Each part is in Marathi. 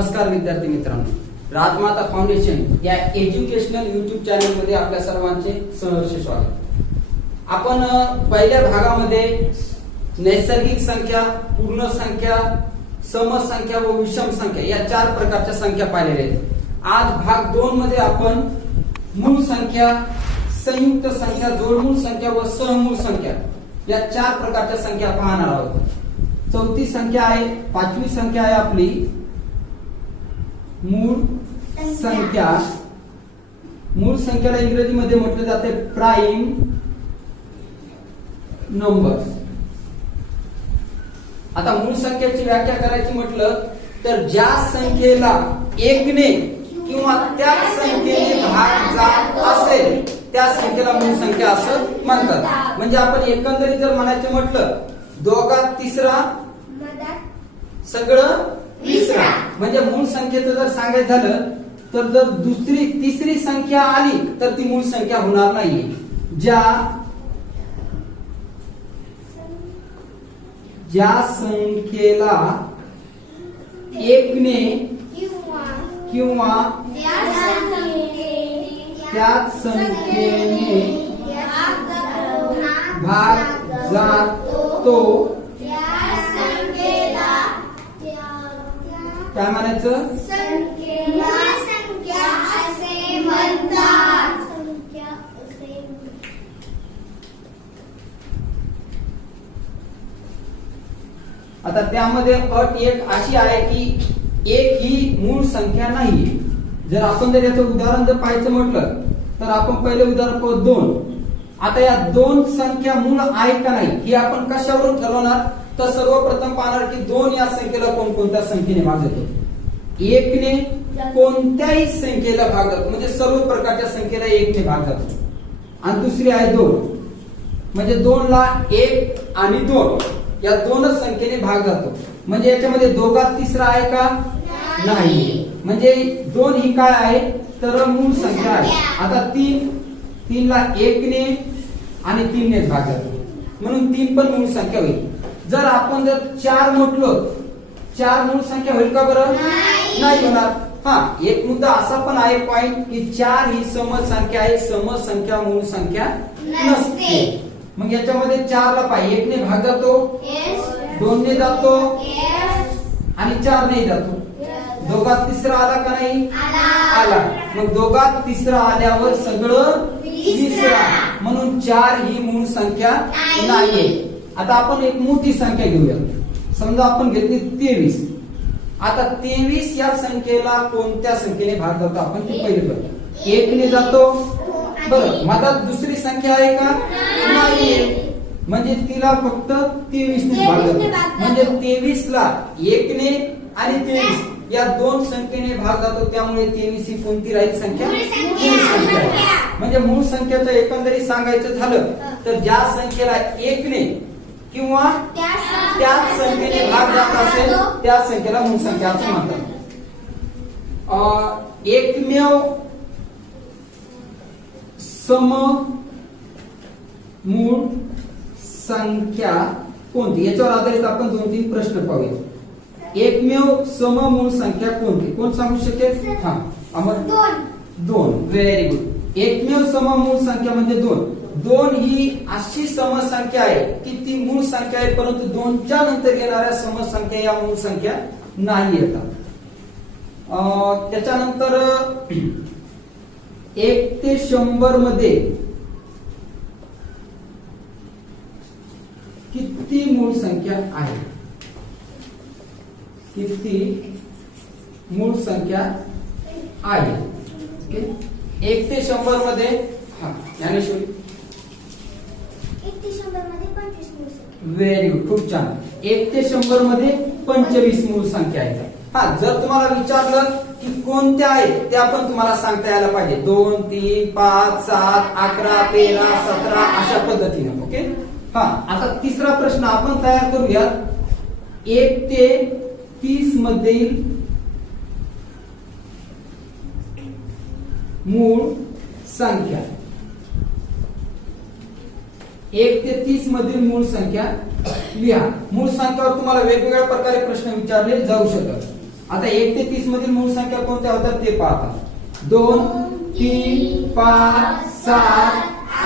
नमस्कार विद्यार्थी मित्रांनो, राजमाता फाउंडेशन या एज्युकेशनल युट्यूब चॅनल मध्ये आपल्या सर्वांचे सहर्ष स्वागत। आपण पहिल्या भागामध्ये नैसर्गिक संख्या, पूर्ण संख्या, समसंख्या व विषम संख्या या चार प्रकारच्या संख्या पाहिलेल्या आहेत। आज भाग 2 मध्ये आपण मूळ संख्या, संयुक्त संख्या, जोडमूळ संख्या व सहमूळ संख्या या चार प्रकारच्या संख्या पाहणार आहोत। चौथी संख्या आहे, पाचवी संख्या आहे आपली मूळ संख्या। मूळ संख्याला इंग्रजीमध्ये म्हटले जाते प्राइम नंबर्स। आता मूळ संख्येची व्याख्या करायची म्हटलं तर ज्या संख्येला 1 ने किंवा त्याच संख्येने भाग जात असेल त्या संख्येला मूळ संख्या असं म्हणतात। म्हणजे आपण एकंदरीत जर म्हणायचं म्हटलं दोघात तिसरा सगळं तिसरा, म्हणजे मूळ संख्येचं जर सांगायचं झालं तर जर दुसरी तिसरी संख्या आली तर ती मूळ संख्या होणार नाही। ज्या संख्येला 1 ने किंवा त्याच संख्येने भाग जातो काय म्हणायचं? संख्या असे म्हणतात। आता त्यामध्ये अट एक अशी आहे की 1 ही मूळ संख्या नाही। जर आपण जर याचं उदाहरण जर पाहायचं म्हटलं तर आपण पहिले उदाहरण पाहू 2। आता या 2 संख्या मूळ आहे का नाही हे आपण कशावरून ठरवणार? तर सर्वप्रथम पाहणार की 2 या संख्येला कोणकोणत्या संख्येने भाग जातो। 1 ने कोणत्याही संख्येला भाग जातो, म्हणजे सर्व प्रकारच्या संख्येला 1 ने भाग जातो। आणि दुसरी आहे 2, म्हणजे 2 ला 1 आणि 2 या दोनच संख्येने भाग जातो। म्हणजे याच्यामध्ये दोघात तिसरा आहे का? नाही। म्हणजे 2 ही काय आहे तर मूळ संख्या आहे। आता 3 ला 1 ने आणि 3 ने भाग जातो, म्हणून 3 पण मूळ संख्या होईल। जर आपण जर 4 म्हटलो 4 मूळ संख्या होईल का बरं? नाही होणार। हा, एक मुद्दा असा पण आहे पॉइंट की 4 ही समसंख्या आहे, समसंख्या मूळ संख्या नसते। मग याच्यामध्ये 4 ला पाहिजे 1 ने भाग जातो, 2 ने जातो आणि 4 ने जातो। दोघात तिसरा आला का नाही? आला। मग दोघात तिसरा आल्यावर सगळं तिसरा, म्हणून 4 ही मूळ संख्या नाहीये। आता आपण एक मोठी संख्या घेऊया, समजा आपण घेतली 23। आता 23 या संख्येला कोणत्या संख्येने भाग जातो आपण ते पहिले बघू। 1 ने जातो, बरं मधात दुसरी संख्या आहे का? नाहीये, म्हणजे तिला फक्त 23 ने भाग जातो। म्हणजे 23 ला 1 ने आणि 23 या दोन संख्येने भाग जातो, त्यामुळे 23 ही कोणती राहील संख्या? मूळ संख्या। म्हणजे मूळ संख्येचं एकंदरीत सांगायचं झालं तर ज्या संख्येला 1 ने किंवा त्याच संख्येने भाग जात असेल त्या संख्येला मूळ संख्या असं म्हणतात। एकमेव सममूळ संख्या कोणती? याच्यावर आधारित आपण 2-3 प्रश्न पाहूया। एकमेव सममूळ संख्या कोणती? कोण सांगू शकेल? हा, अमर 2। Very good. एकमेव सममूळ संख्या म्हणजे 2। 2 ही अशी समसंख्या आहे की ती मूळ संख्या आहे, परंतु 2च्या नंतर येणाऱ्या समसंख्या या मूळ संख्या नाही येतात। त्याच्यानंतर 1 ते 100 मध्ये किती मूळ संख्या आहे? किती मूळ संख्या आहे? 1 ते 100 मध्ये हा ज्ञानेश्वरी 1 ते 100 मध्ये 25 मूळ संख्या। व्हेरी गुड, खूप छान। 1 ते 100 मध्ये 25 मूळ संख्या आहेत। हा, जर तुम्हाला विचारलं की कोणत्या आहेत त्या पण तुम्हाला सांगता यायला पाहिजे। 2, 3, 5, 7, 11, 13, 17 अशा पद्धतीने। ओके, हा, आता तिसरा प्रश्न आपण तयार करूया। 1 ते 30 मधील मूळ संख्या। 1 ते 30 मधील मूळ संख्या लिहा। मूळ संख्यावर तुम्हाला वेगवेगळ्या प्रकारे प्रश्न विचारले जाऊ शकतात। आता 1 ते 30 मधील मूळ संख्या कोणत्या होतात ते पहा. 2, 3, 5, 7,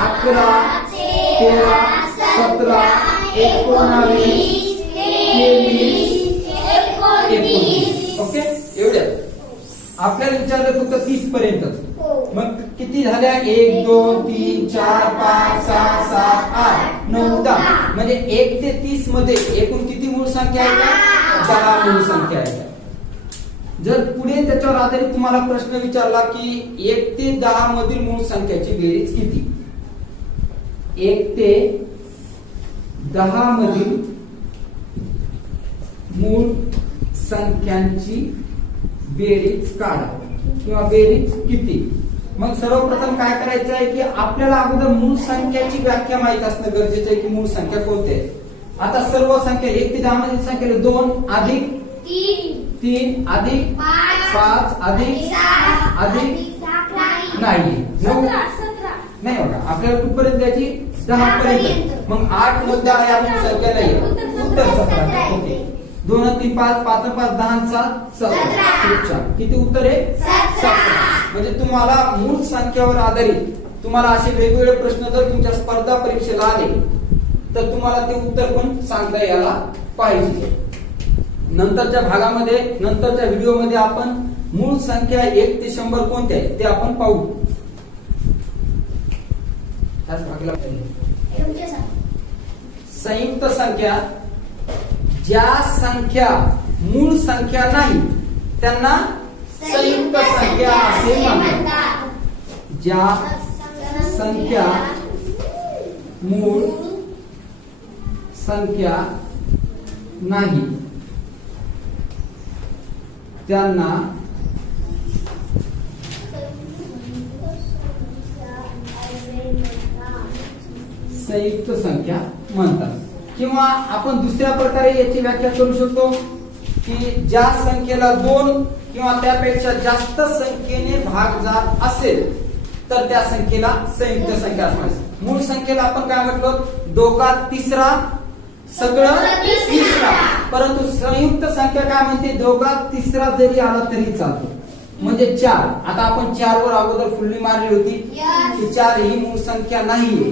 11, 13, 17, 19, 23, ओके. एवढ्या आपल्याला विचारलं फक्त 30 पर्यंत. मग किती झाल्या? 1, 2, 3, 4, 5, 6, 7, 8, 9, 10. म्हणजे 1 ते 30 मध्ये एकूण किती मूळ संख्या आहेत? 10 मूळ संख्या आहेत. जर पुढे त्याच्यावर आधारित तुम्हाला प्रश्न विचारला की 1 ते 10 मधील मूळ संख्याची बेरीज किती? 1 ते 10 मधील मूळ संख्यांची बेरीज काढा किंवा बेरीज किती. मग सर्वप्रथम काय करायचं आहे की आपल्याला अगोदर मूळ संख्याची व्याख्या माहित असणं गरजेचं आहे की मूळ संख्या कोणत्या आहेत. आता सर्व संख्या 1 ते 10 मधील संख्या 2 अधिक 3 अधिक 5 अधिक नाही 9 नाही बघा आपल्याला कुठपर्यंत द्यायची? 10 पर्यंत. मग 8 मध्ये या मूळ संख्या नाही उत्तर 17. ओके. 2 3 5 5 5 10 7 17. किती उत्तर आहे? 17. म्हणजे तुम्हाला मूळ संख्यावर आधारित तुम्हाला असे वेगवेगळे प्रश्न जर तुमच्या स्पर्धा परीक्षेला आले तर तुम्हाला ते उत्तर पण सांगता यायला पाहिजे. नंतरच्या भागामध्ये नंतरच्या व्हिडिओमध्ये आपण मूळ संख्या 1 ते 100 कोणत्या आहेत ते आपण पाहू. संयुक्त संख्या ज्या संख्या मूळ संख्या नाही त्यांना संयुक्त संख्या असे म्हणतात. ज्या संख्या मूळ संख्या नाही त्यांना संयुक्त संख्या म्हणतात. किंवा आपण दुसऱ्या प्रकारे याची व्याख्या करू शकतो की ज्या संख्येला 2 किंवा त्यापेक्षा जास्त संख्येने भाग जात असेल तर त्या संख्येला संयुक्त संख्या असणार. मूळ संख्येला आपण काय म्हटलं? दोघात तिसरा सगळं तिसरा. परंतु संयुक्त संख्या काय म्हणते? दोघात तिसरा जरी आला तरी चालतो. म्हणजे 4. आता आपण 4 वर अगोदर फुल्ली मारली होती की 4 ही मूळ संख्या नाहीये.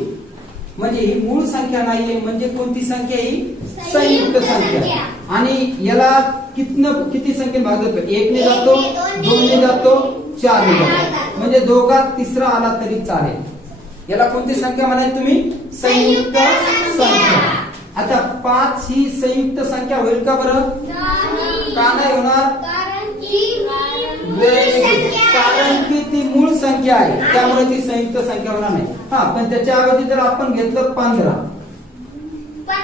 म्हणजे ही मूळ संख्या नाहीये म्हणजे कोणती संख्या? ही संयुक्त संख्या. आणि याला किती संख्येने भाग जातो? 1 ने जातो, 2 ने जातो, 4 ने जातो. म्हणजे दोघात तिसरा आला तरी चालेल. याला कोणती संख्या म्हणायची तुम्ही? संयुक्त संख्या. आता 5 ही संयुक्त संख्या होईल का बरं? का नाही होणार? कारण की ती मूळ संख्या आहे त्यामुळे ती संयुक्त संख्या होणार नाही. हा पण त्याच्या ऐवजी जर आपण घेतलं 15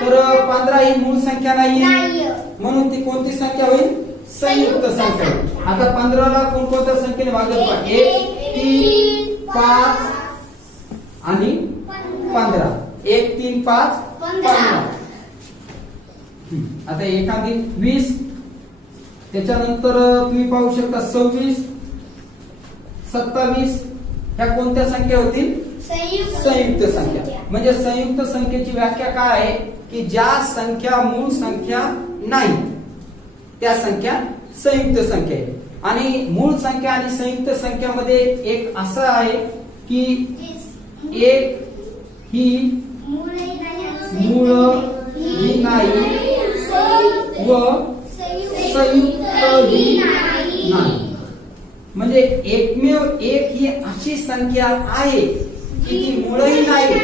तर 15 ही मूळ संख्या नाहीये म्हणून ती कोणती संख्या होईल? संयुक्त संख्या. आता 15 ला कोणत्या संख्येने भागत? 1 3 5 आणि 15. 1 3 5 15. आता एखादी 20 त्याच्यानंतर तुम्ही पाहू शकता 26 27 ह्या कोणत्या संख्या होतील? संयुक्त संख्या. म्हणजे संयुक्त संख्येची व्याख्या काय आहे की ज्या संख्या मूळ संख्या नाही त्या संख्या संयुक्त संख्या आहे. आणि मूळ संख्या आणि संयुक्त संख्यामध्ये एक असं आहे की एक ही मूळ ही नाही व संयुक्त ही नाही. म्हणजे एकमेव एक ही अशी संख्या आहे की ती मूळही नाही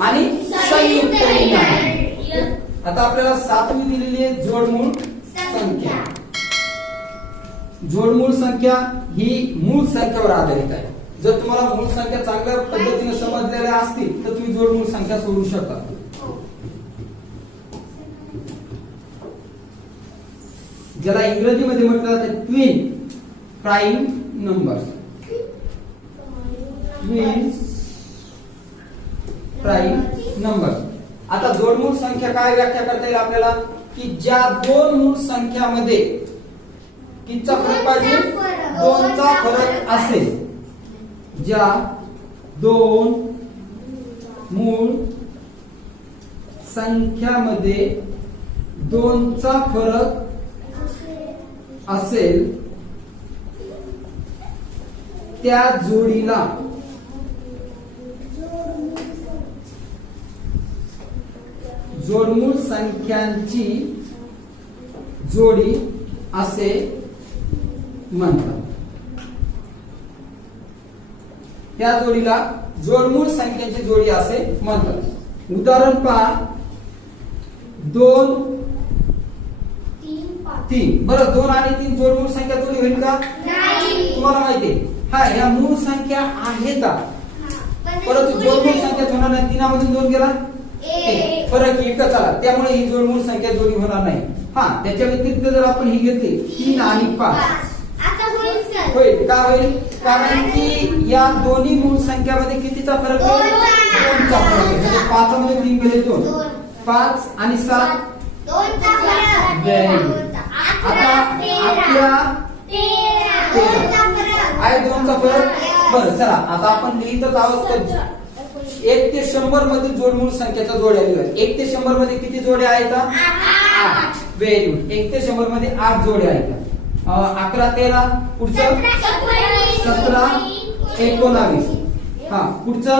आणि संयुक्तही नाही. आता आपल्याला 7वी दिलेली आहे जोडमूळ संख्या. जोडमूळ संख्या ही मूळ संख्येवर आधारित आहे. जर तुम्हाला मूळ संख्या चांगल्या पद्धतीने समजलेल्या असतील तर तुम्ही जोडमूळ संख्या सोडवू शकता. ज्याला इंग्रजीमध्ये म्हटलं जातं twin prime number. Twin prime number. आता जोडमूळ संख्या काय व्याख्या करता येईल आपल्याला की ज्या दोन मूळ संख्यामध्ये कितीचा फरक पाहिजे? 2 चा फरक असेल. ज्या दोन मूळ संख्यामध्ये 2 चा फरक असेल त्या जोडीला जोडमूळ संख्यांची जोडी असे म्हणतात. त्या जोडीला जोडमूळ संख्यांची जोडी असे म्हणतात. उदाहरण पहा 2 3. बरं 2 आणि 3 जोडमूळ संख्या जोडी होईल का? तुम्हाला माहिती आहे हा या मूळ संख्या आहेत का? परंतु जोडमूळ संख्या होणार नाही. 3 मधून 2 गेला फरक एकच आला त्यामुळे ही जोडमूळ संख्या जोडी होणार नाही. हा त्याच्या व्यतिरिक्त जर आपण ही घेतली 3 आणि 5 होईल का? होईल कारण की या दोन्ही मूळ संख्यामध्ये कितीचा फरक आहे? 2चा फरक आहे. म्हणजे 5 मध्ये 3 गेले 2 5 आणि 7 आता आपल्या आहे 2चा फरक. बरं चला आता आपण लिहितच आहोत 1 ते 100 मधील जोडमूळ संख्याच्या जोड्या लिहूया. 1 ते 100 मध्ये किती जोड्या आहेत? 8. Very good. 1 ते 100 मध्ये 8 जोड्या आहेत. 11 13 पुढचं 17 19 हा पुढचं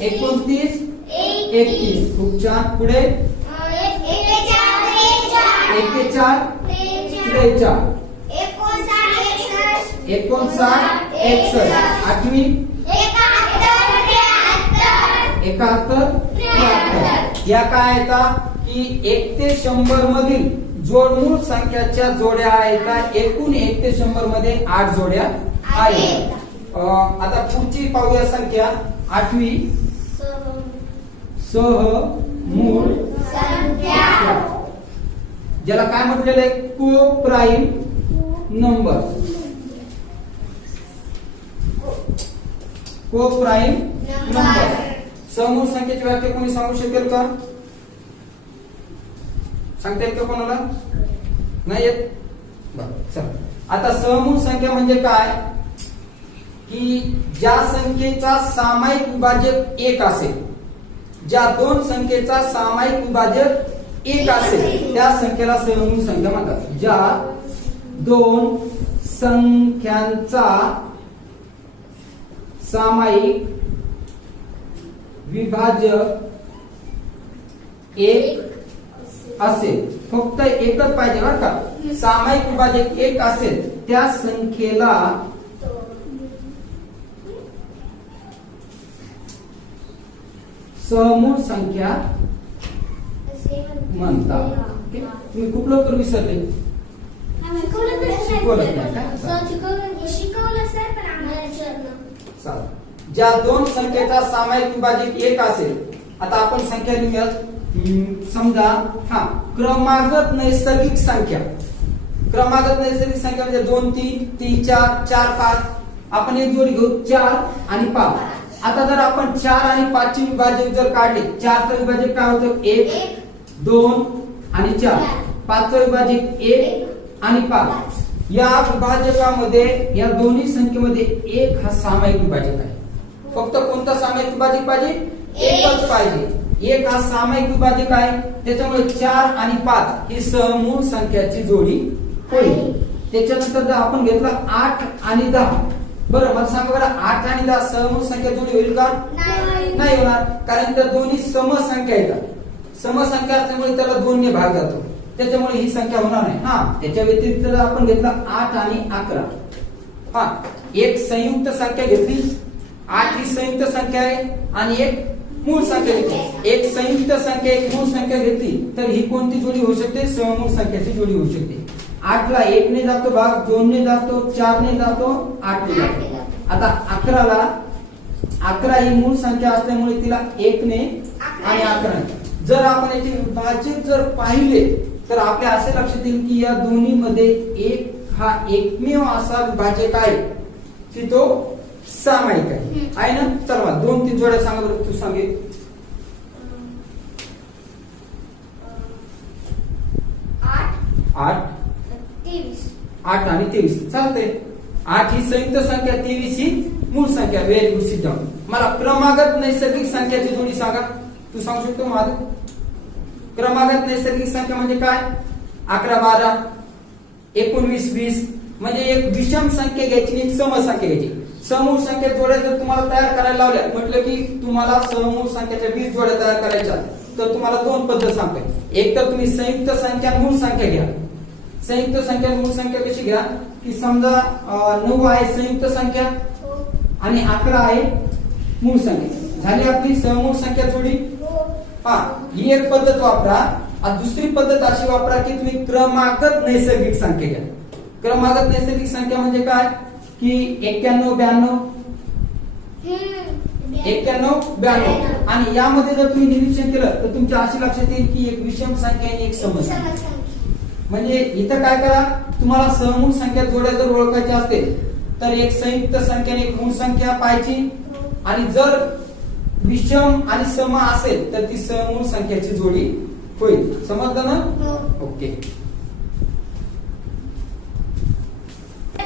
29 31 खूप छान. पुढे 41 43 59 61 आठवी 71 73 या काय आहेत की 1 ते 100 मधील जोडमूळ संख्याच्या जोड्या आहेत. एकूण 1 ते 100 मध्ये 8 जोड्या आहेत. आता पुढची पाहूया संख्या 8वी सहमूळ संख्या ज्याला काय म्हटलेलं आहे? को प्राईम नंबर. को प्राईम नंबर. समूळ संख्येची व्याख्या कोणी सांगू शकेल का? सांगता येईल का कोणाला? नाही येत? बरं चला आता समूळ संख्या म्हणजे काय की ज्या संख्येचा सामायिक विभाजक 1 असेल, ज्या दोन संख्येचा सामायिक विभाजक 1 असेल त्या संख्येला समूळ संख्या म्हणतात. ज्या दोन संख्यांचा सामायिक विभाजक 1 असेल, फक्त एकच पाहिजे बरं का. सामायिक विभाजक 1 असेल त्या संख्येला समूळ संख्या म्हणतात. तुम्ही खूप लवकर विसरले. ज्या दोन संख्येचा सामायिक विभाजक 1 असेल. आता आपण संख्या लिहूयात. समजा हा क्रमागत नैसर्गिक संख्या. क्रमागत नैसर्गिक संख्या म्हणजे 2 3 3 4 4 5. आपण एक जोडी घेऊ 4 आणि 5. आता जर आपण 4 आणि 5 चे विभाजक जर काढले, 4 चा विभाजक काय होतं? 1 2 आणि 4. 5 चा विभाजक 1 आणि 5. या विभाजकामध्ये या दोन्ही संख्येमध्ये 1 हा सामायिक विभाजक आहे. फक्त कोणता सामायिक विभाजक पाहिजे? एकच पाहिजे. 1 हा सामायिक विभाजक आहे. त्याच्यामुळे 4 आणि 5 ही समूळ संख्याची जोडी होईल. त्याच्यानंतर जर आपण घेतला 8 आणि 10. बरं मला सांगा बरं 8 आणि 10 समूळ संख्या जोडी होईल का? नाही होणार. कारण त्या दोन्ही समसंख्या आहेत. समसंख्या असल्यामुळे त्याला 2 ने भाग जातो. त्याच्यामुळे ही संख्या होणार नाही. हा त्याच्या व्यतिरिक्त जर आपण घेतला 8 आणि 11. हा एक संयुक्त संख्या घेतली. 8 ही संयुक्त संख्या आहे आणि एक मूळ संख्या घेतली. एक संयुक्त संख्या एक मूळ संख्या घेतली तर ही कोणती जोडी होऊ शकते? समूळ संख्याची जोडी होऊ शकते. 8 ला 1 ने जातो भाग, 2 ने जातो, 4 ने जातो, 8 ने जातो. आता 11 ला 11 ही मूळ संख्या असल्यामुळे तिला 1 ने आणि 11. जर आपण याचे विभाजक जर पाहिले तर आपल्या असे लक्षात येईल की या दोन्ही मध्ये 1 हा एकमेव असा विभाजक आहे की तो सामायिक आहे ना. चला 2 3 जोड्या सांगा बरं. तू सांगे. 8 8 आणि 23 चालतंय. 8 ही संयुक्त संख्या, 23 ही मूळ संख्या. Very good. Sit down. मला क्रमागत नैसर्गिक संख्याची जोडी सांगा. तू सांगू शकतो माझं? क्रमागत नैसर्गिक संख्या म्हणजे काय? 11 12 19 20 म्हणजे एक विषम संख्या घ्यायची आणि एक समसंख्या घ्यायची. समूळ संख्या जोड्या जर तुम्हाला तयार करायला लावल्या म्हटलं की तुम्हाला समूळ संख्याच्या 20 जोड्या तयार करायच्या तर तुम्हाला दोन पद्धत सांगतोय. एक तर तुम्ही संयुक्त संख्या मूळ संख्या घ्या. संयुक्त संख्या मूळ संख्या कशी घ्या की समजा 9 आहे संयुक्त संख्या हो आणि 11 आहे मूळ संख्या. झाली आपली समूळ संख्या जोडी. हो हा ही एक पद्धत वापरा. आणि दुसरी पद्धत अशी वापरा की तुम्ही क्रमागत नैसर्गिक संख्या घ्या. क्रमागत नैसर्गिक संख्या म्हणजे काय की 91 92 91 92 आणि यामध्ये जर तुम्ही निरीक्षण केलं तर तुमच्या अशी लक्षात येईल की एक विषम संख्या आणि एक समसंख्या. म्हणजे इथं काय करा तुम्हाला समूळ संख्या जोड्या जर ओळखायच्या असतील तर एक संयुक्त संख्या आणि एक मूळ संख्या पाहायची आणि जर विषम आणि सम असेल तर ती समूळ संख्याची जोडी होईल. समजलं ना? हो ओके.